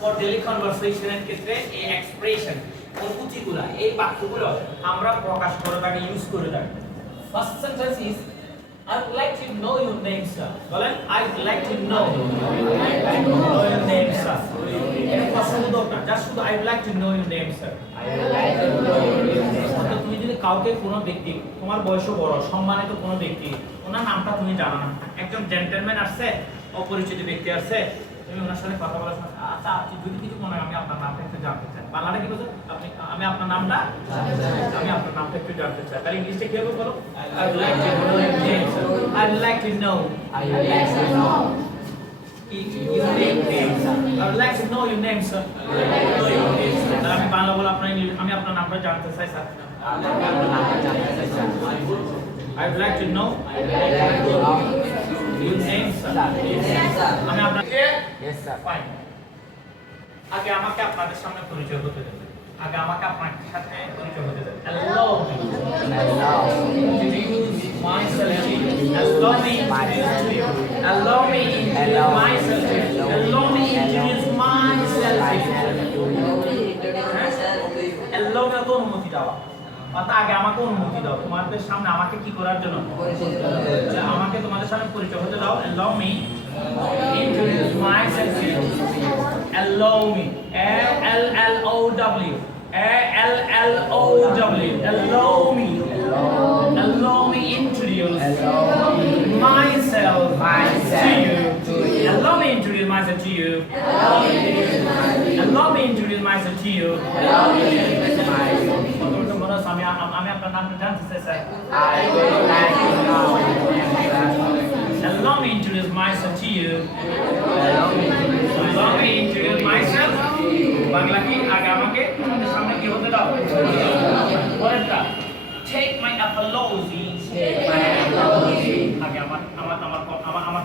For daily কনভারসেশনের ক্ষেত্রে এই expression অনুভূতিগুলো এই বাক্যগুলো আমরা প্রকাশ করার আগে ইউজ করে থাকি first sentence is I would like to know your name, sir. বলেন I would like to know your name, sir. এটা প্রশ্নবোধক না, জাস্ট শুধু I would like to know your name, sir. অর্থাৎ তুমি যদি কাউকে কোনো ব্যক্তি, তোমার বয়সও বড়, সম্মানিত কোনো ব্যক্তি, ওনার নামটা তুমি জানো না, একজন জেন্টলম্যান আসছে, অপরিচিত ব্যক্তি আসছে, তুমি ওনার সাথে কথা বলার সময় আচ্ছা আপনি যদি কিছু মনে হয় আমি আপনার নামটা একটু জানতে চাই, বাংলাটা কি বলছো? আমি আপনার নামটা একটু জানতে চাই, তাহলে ইংলিশে কি হবে বলো? I would like to know your name, sir. I would like to know your name, sir. I would like to know your name, sir. তাহলে আমি বাংলা বলে আপনার ইংলিশ, আমি আপনার নামটা জানতে চাই sir. I would like to know your name, sir. আমি আপনাকে Yes, sir. ফাইন। আগে আমাকে আপনাদের সামনে পরিচয় হতে দেন। আগে আমাকে আপনার সাথে পরিচয় হতে দেন। Allow me to introduce myself to you. Allow me to introduce to you. Allow me to introduce myself to you. Allow me to introduce myself to you. Allow me তো অনুমতি দেওয়া। অর্থাৎ আগে আমাকে অনুমতি দাও তোমাদের সামনে আমাকে কি করার জন্য, আমাকে তোমাদের সামনে পরিচয় হতে দাও। Allow me introduce myself to you. Allow me, ALLOW, ALLOW. Allow me introduce myself to you. Allow me introduce myself to you. Allow me introduce myself to you. আমি আপনার নামটা জানতে চাই। I would like to know your name, sir. Allow me introduce myself to you. Allow me introduce myself. Bangla কি আগে আমাকে তোমাদের সামনে কি হতে দাও। পরেরটা take my apology. আগে আমার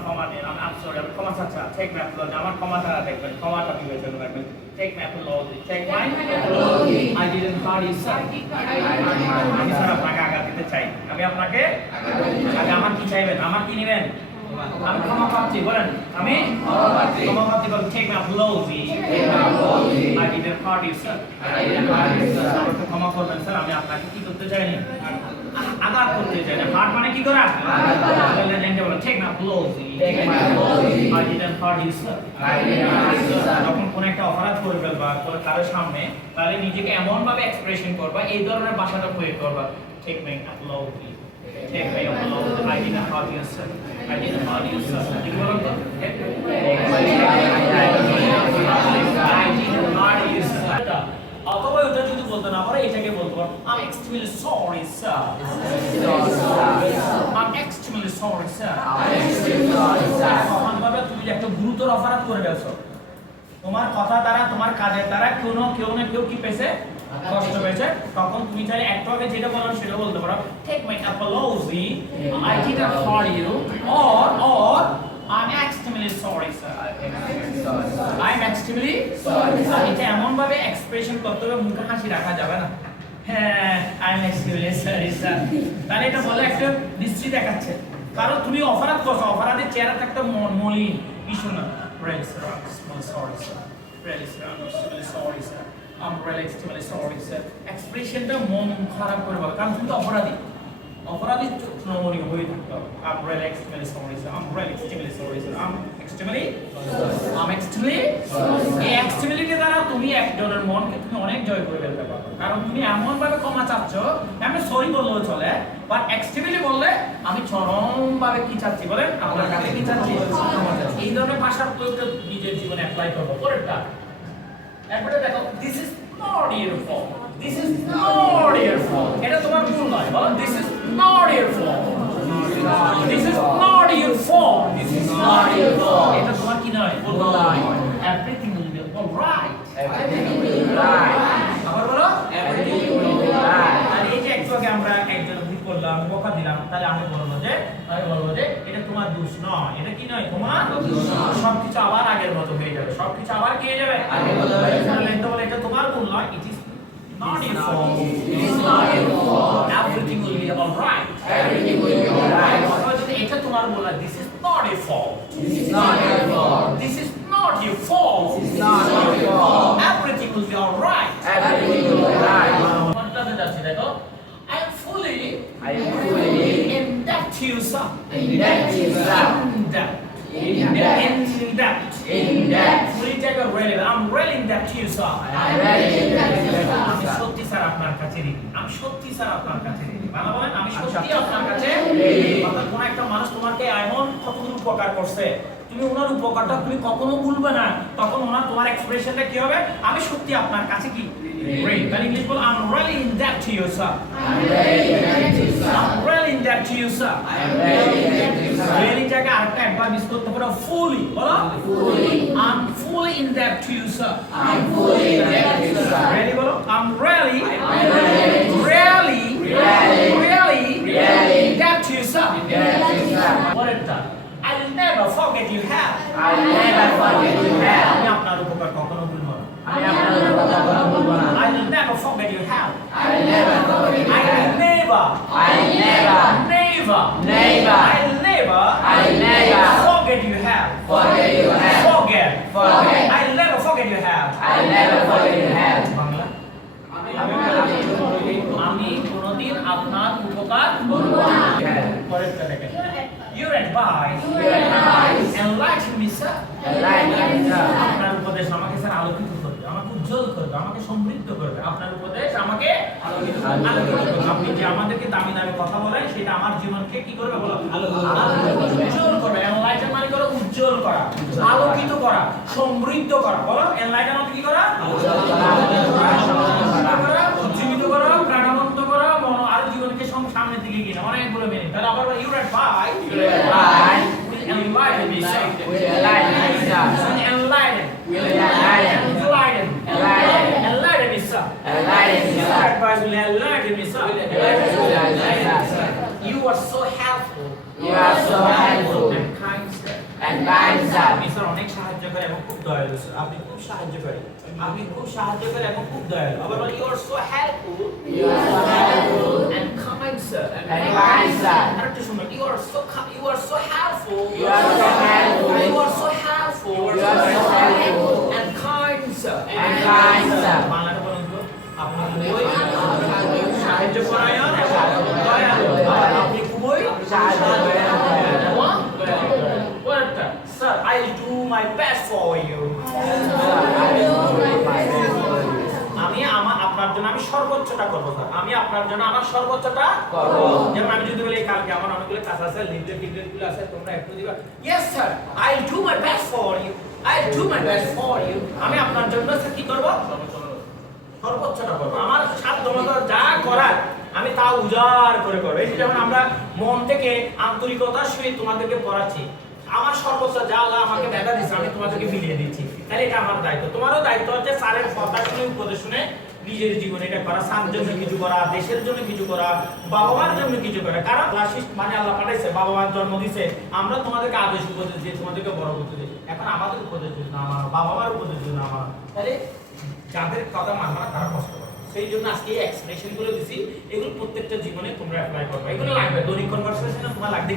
ক্ষমা দেন। I'm sorry, আমি ক্ষমা চাচ্ছি। take my apology, আমার ক্ষমাটা দেখবেন, ক্ষমাটা বিবেচনা রাখবেন। take my apology. I didn't hurt you, sir. আমি স্যার আপনাকে আঘাত দিতে চাই। আমি আপনাকে আগে আমার কি চাইবেন, আমার কি নেবেন? আমি ক্ষমা প্রার্থী বলেন, আমি ক্ষমা প্রার্থী বলেন। take my apology. I didn't hurt you, sir. আমাকে ক্ষমা করবেন স্যার, আমি আপনাকে কি করতে চাইনি, আঘাত করতে চাই না। হার্ট মানে কি করা? take my apology. I didn't hurt you, sir. যখন কোন একটা অপরাধ করে ফেলবা কারোর সামনে, তাহলে নিজেকে এমন ভাবে এক্সপ্রেশন করবা, এই ধরনের ভাষাটা প্রয়োগ করবা। take my apology. Take my apology. I didn't hurt you, sir. I didn't hurt you, sir. কি বলেন তো? I didn't hurt you, sir. অথবা ওটা যদি বলতে না পারে এটাকে বলতে পারো I'm extremely sorry, sir. I'm extremely sorry, sir. তখন ভাবে তুমি একটা গুরুতর অপরাধ করে ফেলছো, তোমার কথা দ্বারা তোমার কাজের দ্বারা কেউ না কেউ কি পেয়েছে, কষ্ট পেয়েছে, তখন তুমি চাইলে একটু আগে যেটা বললাম সেটা বলতে পারো take my apology. I didn't hurt you. Or I'm extremely sorry, sir. I'm extremely sorry. এটা এমন ভাবে এক্সপ্রেশন করতে হবে, মুখে হাসি রাখা যাবে না। হ্যাঁ I'm extremely sorry, sir. তাহলে এটা বলে একটা দৃষ্টি দেখাচ্ছে, কারণ তুমি অপরাধ করছো, অপরাধের চেহারা থাকতে মলিন কিছু না। Really, sir, I'm extremely sorry, sir. Really, sir, I'm extremely sorry, sir. I'm really extremely sorry, sir. এক্সপ্রেশনটা মন খারাপ করে বল, কারণ তুমি তো অপরাধী নমনীয় হয়ে থাকতে হবে। I'm really extremely sorry, sir. I'm really extremely sorry, sir. I'm extremely এই এক্সট্রিমিলিটি দ্বারা তুমি একজনের মনকে তুমি অনেক জয় করে ফেলতে পারো, কারণ তুমি এমন ভাবে ক্ষমা চাচ্ছ, আমি সরি বললেও চলে, বাট এক্সট্রিমিলি বললে আমি চরম ভাবে কি চাচ্ছি বলেন, আপনার কাছে কি চাচ্ছি, এই ধরনের ভাষার প্রয়োগটা নিজের জীবনে অ্যাপ্লাই করবো। পরেরটা এরপরে দেখো this is not your fault, this is not your fault, এটা তোমার ভুল নয়, বলো this is not your fault, this is not your fault, this is not your fault, এটা তোমার কি নয়, ভুল নয়। Everything will be alright, everything will be right, আবার বলো এভরিথিং উইল বি রাইট। আর এই যে একটু আগে আমরা একজন ভুল করলাম, বকা দিলাম, তাহলে আমি বলবো যে এটা তোমার দোষ নয়, এটা কি নয়, তোমার দোষ নয়, সবকিছু আবার আগের মতো হয়ে যাবে, সবকিছু আবার কি হয়ে যাবে, আগের মতো হয়ে যাবে। তাহলে বলে এটা তোমার ভুল নয়, it is not your fault, it is not your fault, everything will be all right, everything will be all right. অথবা যদি এটা তোমার বলা, this is not your fault, this is not your fault, this is not your fault, this is not your fault, জায়গায় really, I'm really in that to you, sir. I'm ready in that আমি sir. সত্যি sir আপনার কাছে ready. আমি সত্যি sir আপনার কাছে ready. Bangla বলেন আমি সত্যি সত্যি আপনার কাছে ready। অর্থাৎ কোন একটা মানুষ তোমাকে এমন কতগুলো উপকার করছে, তুমি ওনার উপকারটা তুমি কখনো ভুলবে না, তখন ওনার তোমার এক্সপ্রেশনটা কি হবে? আমি সত্যি আপনার কাছে কি রেডি। তাহলে English ball I'm really in that to you, sir. I'm ready in that to you, sir. I'm really in that to you, sir. I'm ready in that to you, sir. Really জায়গায় আরেকটা একবার miss করতে পারো fully বলো Fully. I'm fully in that to you, sir. I'm fully in that to you, sir. Really বলো I'm really I'm ready. really Really. Really. that to you, sir. That to you, sir. পরেরটা I'll never forget you have. I'll never forget you have. আমি আপনার উপকার কখনো ভুলব না। আমি আপনার কথা বলবো না। I'll never forget you have. I'll never forget you I'll have. never I'll never never I'll never forget you have. forget you have. Forget. Forget. I'll never forget you have. I'll never forget you have. Bangla আমি কোনোদিন আপনার উপকার Have. পরেরটা দেখেন Your advice Your advice enlighten me, sir. enlighten me, sir. আপনার উপদেশ আমাকে sir আলোকিত করবে, আমাকে উজ্জ্বল করবে, আমাকে সমৃদ্ধ করবে। আপনার উপদেশ আমাকে আলোকিত করবে। আপনি যে আমাদেরকে দামি দামি কথা বলেন সেটা আমার জীবনকে কি করবে বলো? উজ্জ্বল করবে। এনলাইটেন মানে করো উজ্জ্বল করা, আলোকিত করা, সমৃদ্ধ করা। বলো এনলাইটেন মানে কি করা? উজ্জীবিত করা, প্রাণবন্ত করা, মন আর জীবনকে সামনের দিকে গিয়ে অনেকগুলো মিনিট। তাহলে আবার your advice Your advice enlighten me, sir. will enlighten me, sir. Enlighten. Will enlighten. Enlighten. Enlighten. Enlighten me, sir. Enlighten me, Your sir. advice will enlighten me, sir. Your advice will enlighten me, sir. You are so helpful You are so helpful and kind, sir. and kind, sir. আপনি sir অনেক সাহায্য করে এবং খুব দয়ালু sir. আপনি খুব সাহায্য করে। আপনি খুব সাহায্য করে এবং খুব দয়ালু। আবার বলি you are so helpful You are so helpful and kind, sir. and kind, sir. আরেকটু শুনুন you are so helpful. You are so helpful. You are so helpful. You are so helpful and kind, sir. and kind, sir. বাংলাটা বলুন তো আপনি খুবই সাহায্য পরায়ণ এবং দয়ালু। আপনি খুবই সাহায্য পরায়ণ এবং দয়ালু। পরেরটা, Sir, I'll do my best for you. আমি আপনার জন্য আমি সর্বোচ্চটা করব স্যার। আমি আপনার জন্য আমার সর্বোচ্চটা করব। যেমন আমি যদি বলি কালকে আমার অনেকগুলো কাজ আছে, লিডার গুলো আছে, তোমরা একটু দিবা। Yes sir, I'll do my best for you. I'll do my best for you. আমি আপনার জন্য স্যার কি করব? সর্বোচ্চটা করব। আমার সাধ্যমতো যা করার আমি তা উজাড় করে করব। এই যেমন আমরা মন থেকে আন্তরিকতার সহিত তোমাদেরকে পড়াচ্ছি। আমার সর্বোচ্চ যা আল্লাহ আমাকে দেখা দিয়েছে আমি তোমাদেরকে মিলিয়ে দিচ্ছি। তাহলে এটা আমার দায়িত্ব। তোমারও দায়িত্ব হচ্ছে স্যারের কথা শুনে উপদেশ শুনে নিজের জীবনে এটা করা, স্যারের জন্য কিছু করা, দেশের জন্য কিছু করা, বাবা মার জন্য কিছু করা। কারণ মানে আল্লাহ পাঠাইছে, বাবা মার জন্ম দিয়েছে, আমরা তোমাদেরকে আদেশ উপদেশ দিয়ে তোমাদেরকে বড় করতে দিই। এখন আমাদের উপদেশ যদি না মানো, বাবা মার উপদেশ যদি না মানো, তাহলে যাদের কথা মানবে না তারা কষ্ট পাবে। সেই জন্য আজকে এই এক্সপ্রেশন গুলো দিছি, এগুলো প্রত্যেকটা জীবনে তোমরা অ্যাপ্লাই করবে। এগুলো লাগবে দৈনিক কনভারসেশনে তোমার লাগবে।